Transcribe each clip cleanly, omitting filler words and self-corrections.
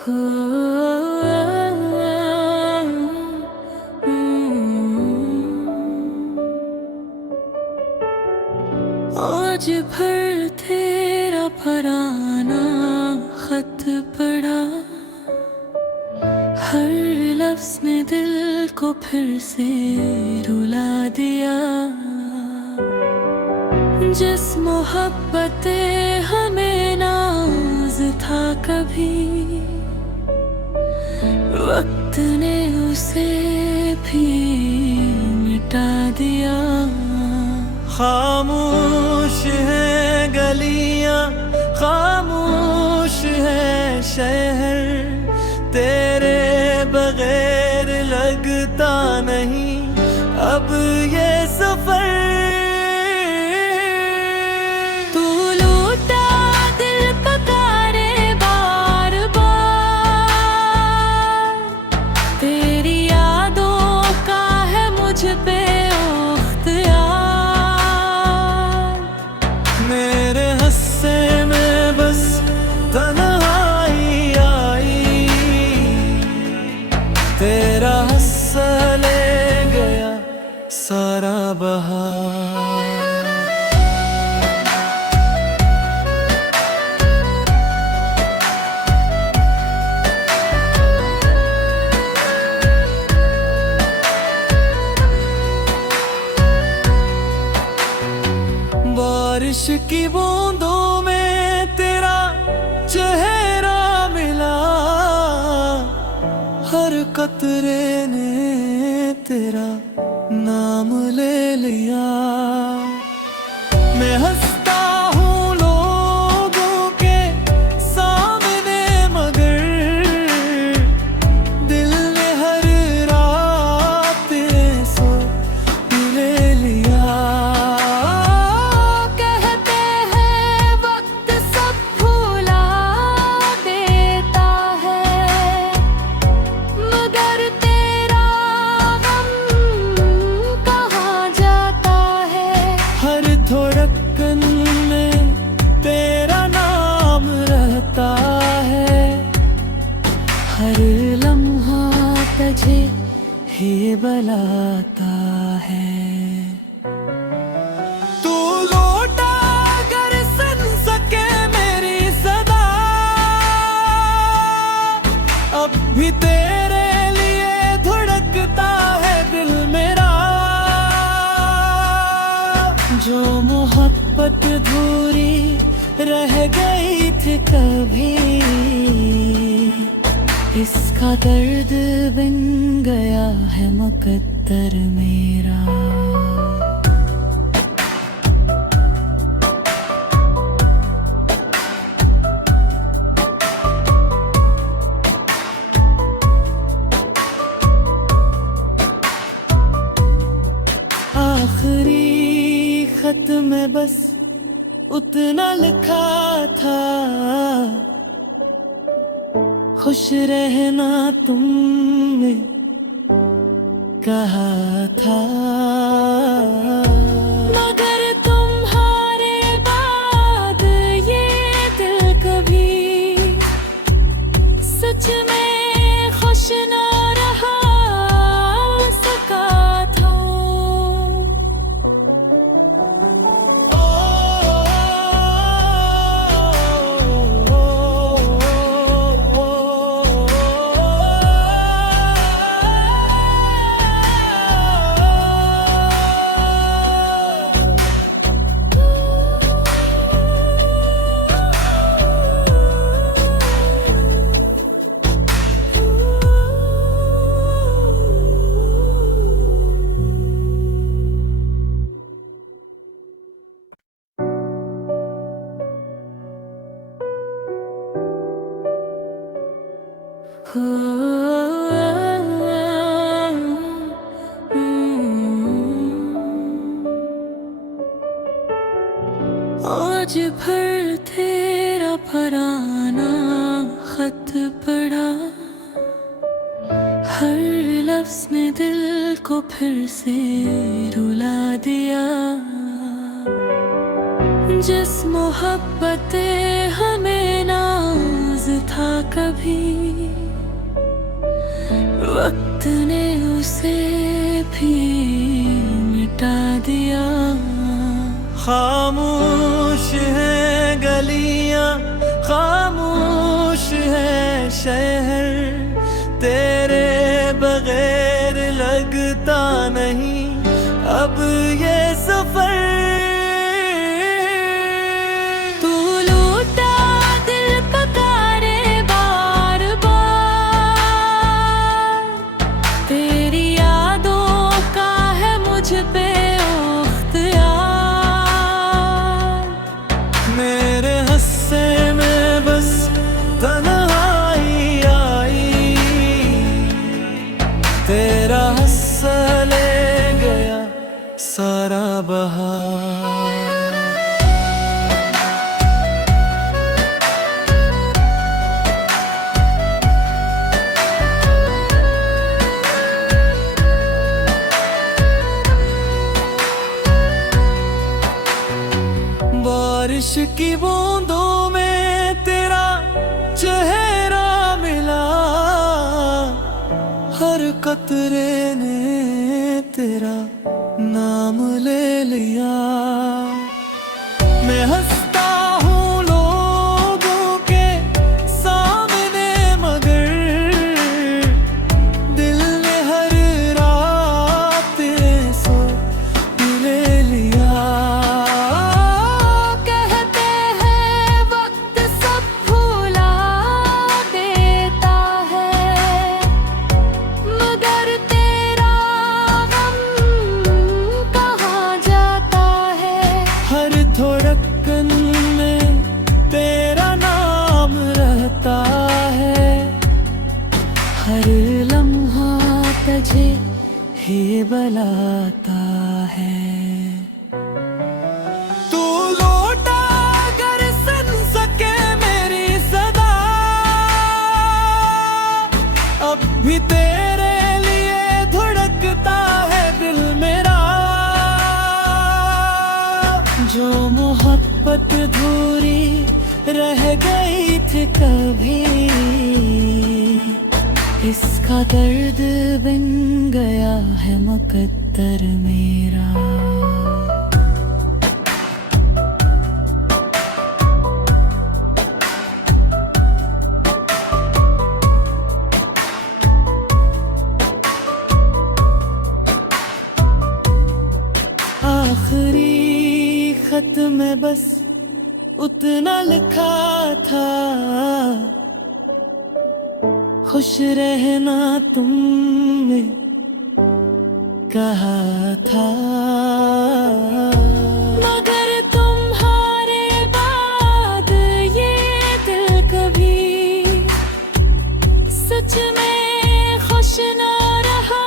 हो आज भर तेरा पुराना खत पढ़ा, हर लफ्ज ने दिल को फिर से रुला दिया। जिस मोहब्बत हमें नाज था कभी, वक्त ने उसे भी मिटा दिया। खामोश है गलियां, खामोश है शहर, तेरे बगैर लगता नहीं अब ये सफर। तू लूटा दिल पकारे बार बार, तेरी यादों का है मुझ पे मेरे हस्से में बस तन्हाई आई, तेरा हस्सा ले गया सारा बहार। बारिश की बूंदों में तेरा चेहरा मिला, हर कतरे ने तेरा नाम ले लिया। मैं हंसता हूँ लोगों के सामने, मगर दिल ने हर रात तेरे सो ले लिया। धड़कन में तेरा नाम रहता है, हर लम्हा तुझे ही बुलाता है। तू लौटा अगर सुन सके मेरी सदा, अब भी तेरे लिए धड़कता है दिल मेरा। जो मोहब्बत अधूरी रह गई थी कभी, इसका दर्द बन गया है मुकद्दर मेरा। आखिरी खत में बस उतना लिखा था, खुश रहना तुमने कहा था। मगर तुम्हारे बाद ये दिल कभी सच में खुश ना रहा सका था। आज भर तेरा पुराना खत पढ़ा, हर लफ्ज ने दिल को फिर से रुला दिया। जिस मोहब्बत हमें नाज था कभी, वक्त ने उसे भी मिटा दिया। खामोश है गलियां, खामोश है शहर, तेरे बगैर लगता नहीं अब ये सफर। तू लूटा दिल पकारे बार बार, तेरी यादों का है मुझ पे उख्तियार। मेरे हस्से में बस तन्हाई आई, तेरा हस्सा ले गया सारा बहार। बारिश की बूंदों में तेरा चेहरा मिला, हर कतरे ने तेरा नाम ले लिया। मैं हंसता हूँ लोगों के सामने, मगर दिल ने हर रात सो ले लिया। कहते हैं वक्त सब भुला देता है, मगर तेरा गम कहाँ जाता है। हर धड़कन में तेरा नाम रहता है, हर लम्हा तुझे ही बुलाता है। तू लौटा अगर सुन सके मेरी सदा, अब भी तेरे लिए धड़कता है दिल मेरा। जो मोहब्बत अधूरी रह गई थी कभी, इसका दर्द बन गया है मुकद्दर मेरा। आखिरी खत में बस उतना लिखा था, खुश रहना तुमने कहा था। मगर तुम्हारे बाद ये दिल कभी सच में खुश ना रहा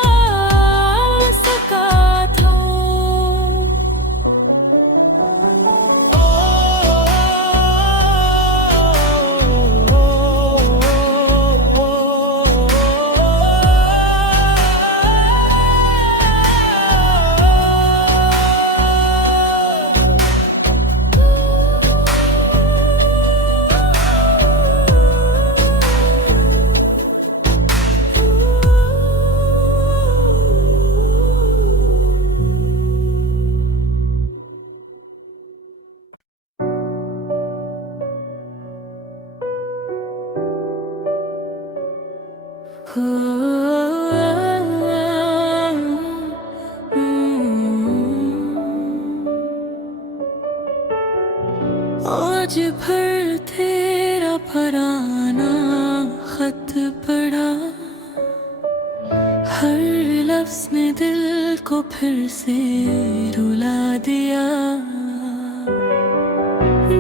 सका था। आज भर तेरा पुराना खत पढ़ा, हर लफ्ज ने दिल को फिर से रुला दिया।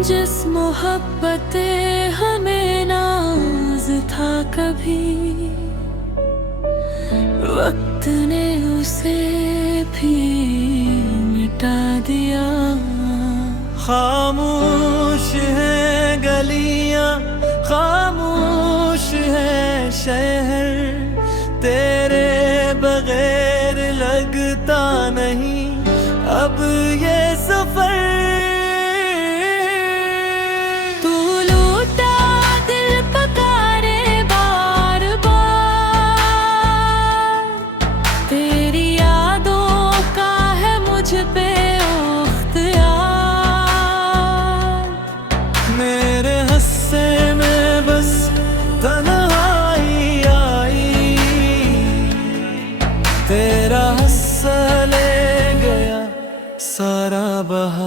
जिस मोहब्बत हमें नाज था कभी, वक्त ने उसे भी मिटा दिया। खामोश है गलियां, खामोश है शहर, तेरे बगैर लगता नहीं अब ये सफर। तू लूटा दिल पका बहा